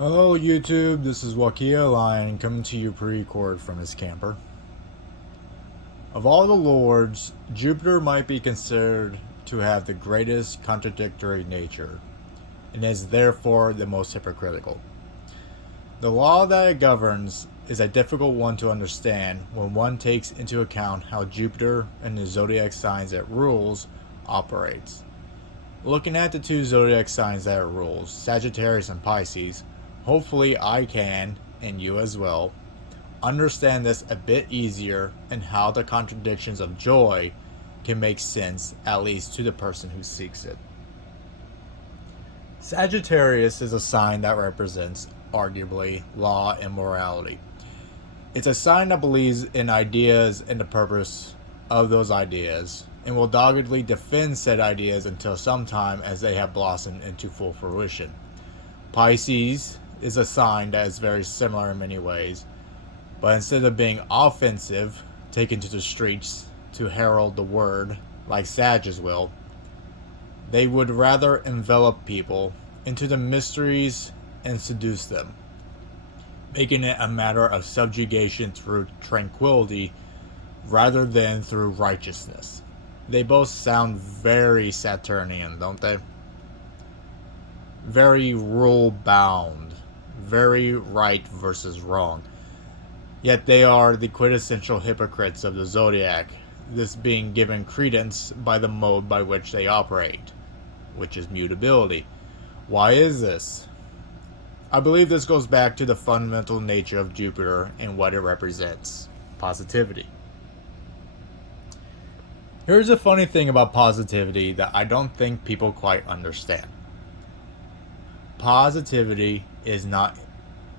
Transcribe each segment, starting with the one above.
Hello YouTube, this is Wakia Lion coming to you pre-record from his camper. Of all the lords, Jupiter might be considered to have the greatest contradictory nature, and is therefore the most hypocritical. The law that it governs is a difficult one to understand when one takes into account how Jupiter and the zodiac signs it rules operates. Looking at the two zodiac signs that it rules, Sagittarius and Pisces, hopefully I can, and you as well, understand this a bit easier and how the contradictions of joy can make sense, at least to the person who seeks it. Sagittarius is a sign that represents, arguably, law and morality. It's a sign that believes in ideas and the purpose of those ideas, and will doggedly defend said ideas until some time as they have blossomed into full fruition. Pisces is a sign that is very similar in many ways, but instead of being offensive, taken to the streets to herald the word, like Sages will, they would rather envelop people into the mysteries and seduce them, making it a matter of subjugation through tranquility rather than through righteousness. They both sound very Saturnian, don't they? Very rule bound, very right versus wrong. Yet they are the quintessential hypocrites of the zodiac, this being given credence by the mode by which they operate, which is mutability. Why is this? I believe this goes back to the fundamental nature of Jupiter and what it represents: positivity. Here's a funny thing about positivity that I don't think people quite understand. Positivity is not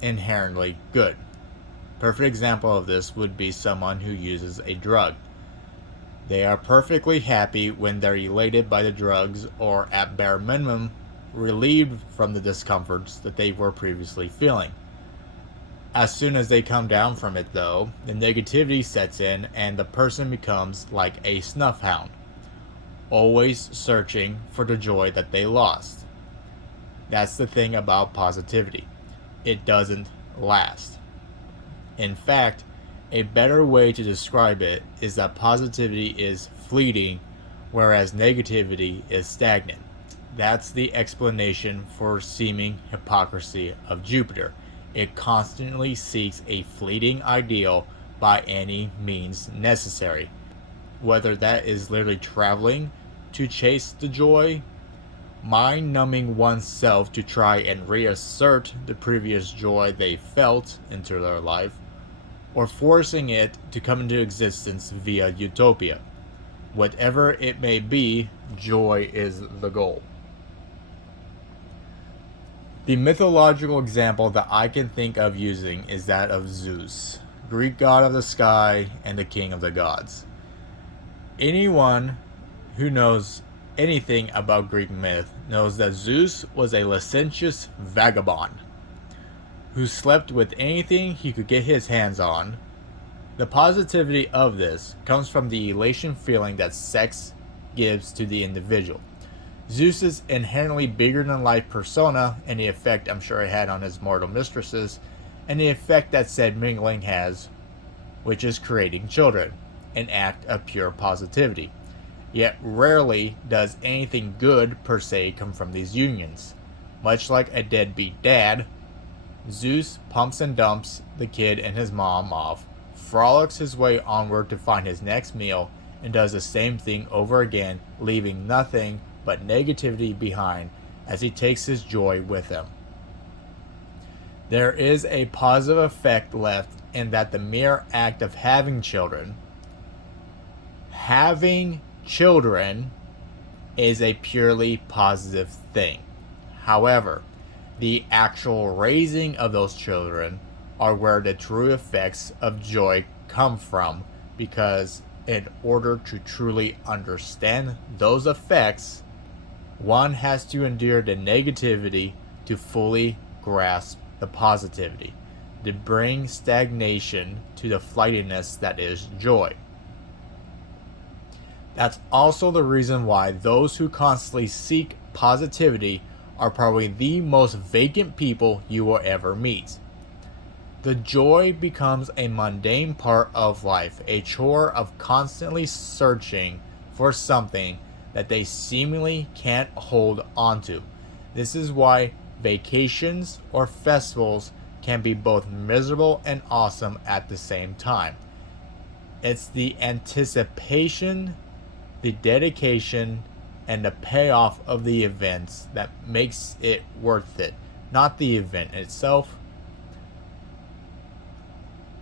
inherently good. Perfect example of this would be someone who uses a drug. They are perfectly happy when they're elated by the drugs, or at bare minimum, relieved from the discomforts that they were previously feeling. As soon as they come down from it, though, the negativity sets in and the person becomes like a snuff hound, always searching for the joy that they lost. That's the thing about positivity. It doesn't last. In fact, a better way to describe it is that positivity is fleeting, whereas negativity is stagnant. That's the explanation for seeming hypocrisy of Jupiter. It constantly seeks a fleeting ideal by any means necessary. Whether that is literally traveling to chase the joy, mind-numbing oneself to try and reassert the previous joy they felt into their life, or forcing it to come into existence via utopia. Whatever it may be, joy is the goal. The mythological example that I can think of using is that of Zeus, Greek god of the sky and the king of the gods. Anyone who knows anything about Greek myth knows that Zeus was a licentious vagabond who slept with anything he could get his hands on. The positivity of this comes from the elation feeling that sex gives to the individual. Zeus's inherently bigger-than-life persona and the effect I'm sure it had on his mortal mistresses, and the effect that said mingling has, which is creating children, an act of pure positivity. Yet rarely does anything good per se come from these unions. Much like a deadbeat dad, Zeus pumps and dumps the kid and his mom off, frolics his way onward to find his next meal, and does the same thing over again, leaving nothing but negativity behind as he takes his joy with him. There is a positive effect left in that the mere act of having children is a purely positive thing. However, the actual raising of those children are where the true effects of joy come from, because in order to truly understand those effects, one has to endure the negativity to fully grasp the positivity, to bring stagnation to the flightiness that is joy. That's also the reason why those who constantly seek positivity are probably the most vacant people you will ever meet. The joy becomes a mundane part of life, a chore of constantly searching for something that they seemingly can't hold onto. This is why vacations or festivals can be both miserable and awesome at the same time. It's the anticipation, the dedication, and the payoff of the events that makes it worth it, not the event itself.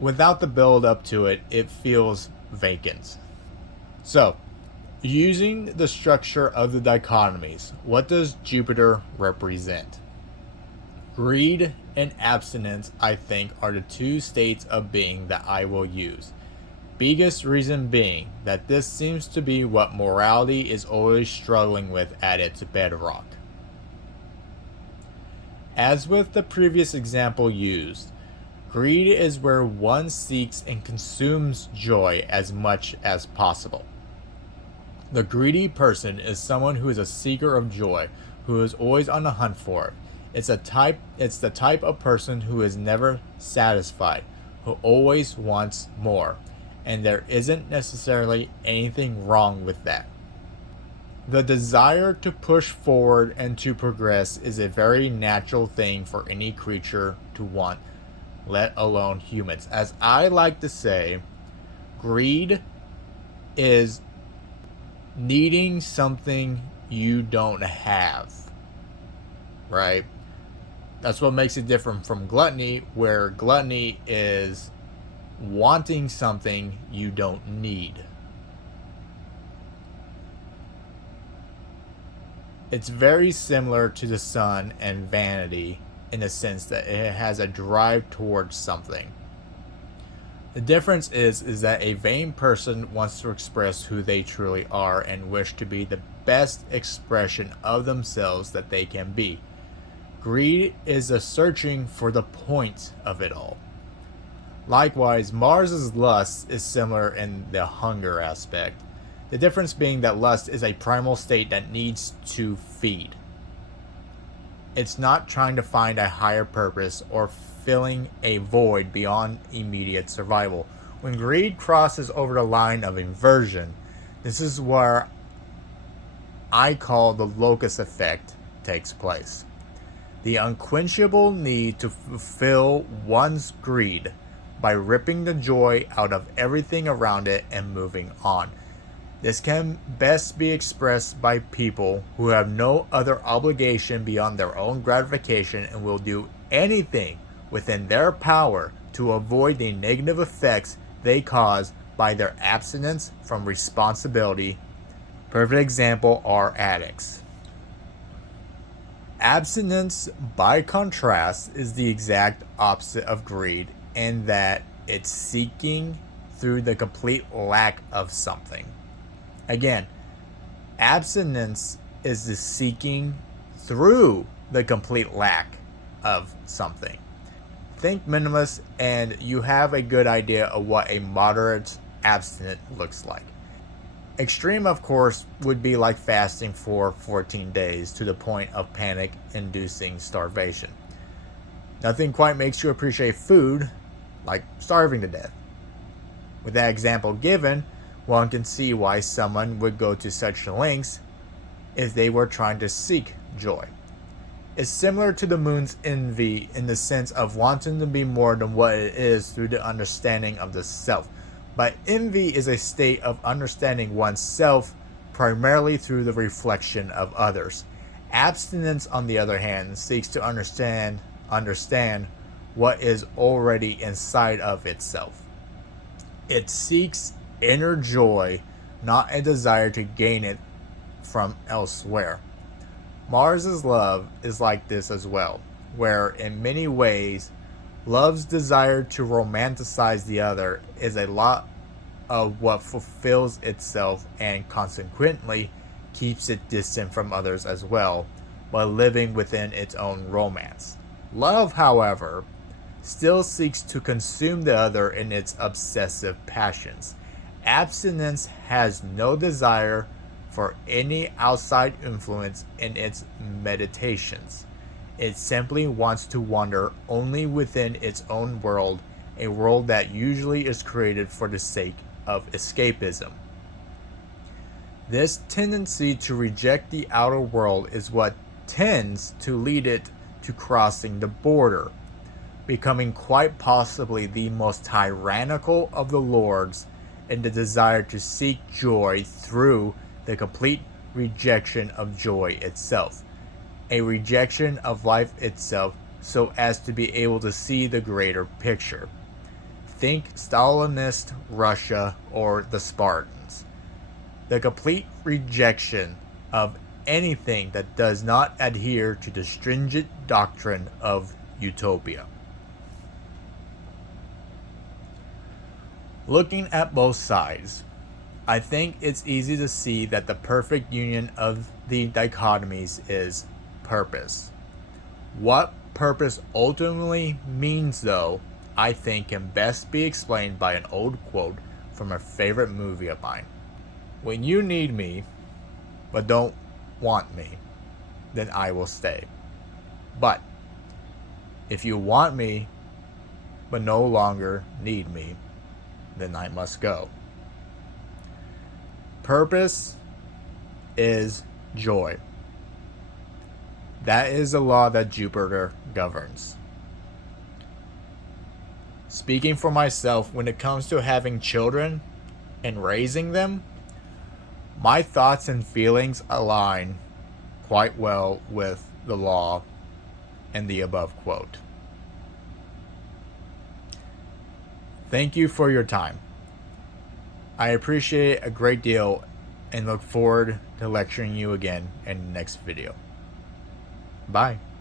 Without the build up to it, it feels vacant. So, using the structure of the dichotomies, what does Jupiter represent? Greed and abstinence, I think, are the two states of being that I will use. Biggest reason being that this seems to be what morality is always struggling with at its bedrock. As with the previous example used, greed is where one seeks and consumes joy as much as possible. The greedy person is someone who is a seeker of joy, who is always on the hunt for it. It's the type of person who is never satisfied, who always wants more, and there isn't necessarily anything wrong with that. The desire to push forward and to progress is a very natural thing for any creature to want, let alone humans. As I like to say, greed is needing something you don't have, right? That's what makes it different from gluttony, where gluttony is wanting something you don't need. It's very similar to the sun and vanity in the sense that it has a drive towards something. The difference is that a vain person wants to express who they truly are and wish to be the best expression of themselves that they can be. Greed is a searching for the point of it all. Likewise, Mars's lust is similar in the hunger aspect. The difference being that lust is a primal state that needs to feed. It's not trying to find a higher purpose or filling a void beyond immediate survival. When greed crosses over the line of inversion, this is where I call the locus effect takes place. The unquenchable need to fulfill one's greed by ripping the joy out of everything around it and moving on. This can best be expressed by people who have no other obligation beyond their own gratification and will do anything within their power to avoid the negative effects they cause by their abstinence from responsibility. Perfect example are addicts. Abstinence, by contrast, is the exact opposite of greed in that it's seeking through the complete lack of something. Again, abstinence is the seeking through the complete lack of something. Think minimalist and you have a good idea of what a moderate abstinence looks like. Extreme, of course, would be like fasting for 14 days to the point of panic-inducing starvation. Nothing quite makes you appreciate food like starving to death. With that example given, one can see why someone would go to such lengths if they were trying to seek joy. It's similar to the moon's envy in the sense of wanting to be more than what it is through the understanding of the self. But envy is a state of understanding oneself primarily through the reflection of others. Abstinence, on the other hand, seeks to understand what is already inside of itself. It seeks inner joy, not a desire to gain it from elsewhere. Mars's love is like this as well, where in many ways, love's desire to romanticize the other is a lot of what fulfills itself and consequently keeps it distant from others as well, while living within its own romance. Love, however, still seeks to consume the other in its obsessive passions. Abstinence has no desire for any outside influence in its meditations. It simply wants to wander only within its own world, a world that usually is created for the sake of escapism. This tendency to reject the outer world is what tends to lead it to crossing the border, becoming quite possibly the most tyrannical of the lords in the desire to seek joy through the complete rejection of joy itself, a rejection of life itself so as to be able to see the greater picture. Think Stalinist Russia or the Spartans. The complete rejection of anything that does not adhere to the stringent doctrine of utopia. Looking at both sides, I think it's easy to see that the perfect union of the dichotomies is purpose. What purpose ultimately means, though, I think can best be explained by an old quote from a favorite movie of mine. When you need me, but don't want me, then I will stay. But if you want me, but no longer need me, then I must go. Purpose is joy. That is the law that Jupiter governs. Speaking for myself, when it comes to having children and raising them, my thoughts and feelings align quite well with the law and the above quote. Thank you for your time. I appreciate it a great deal and look forward to lecturing you again in the next video. Bye.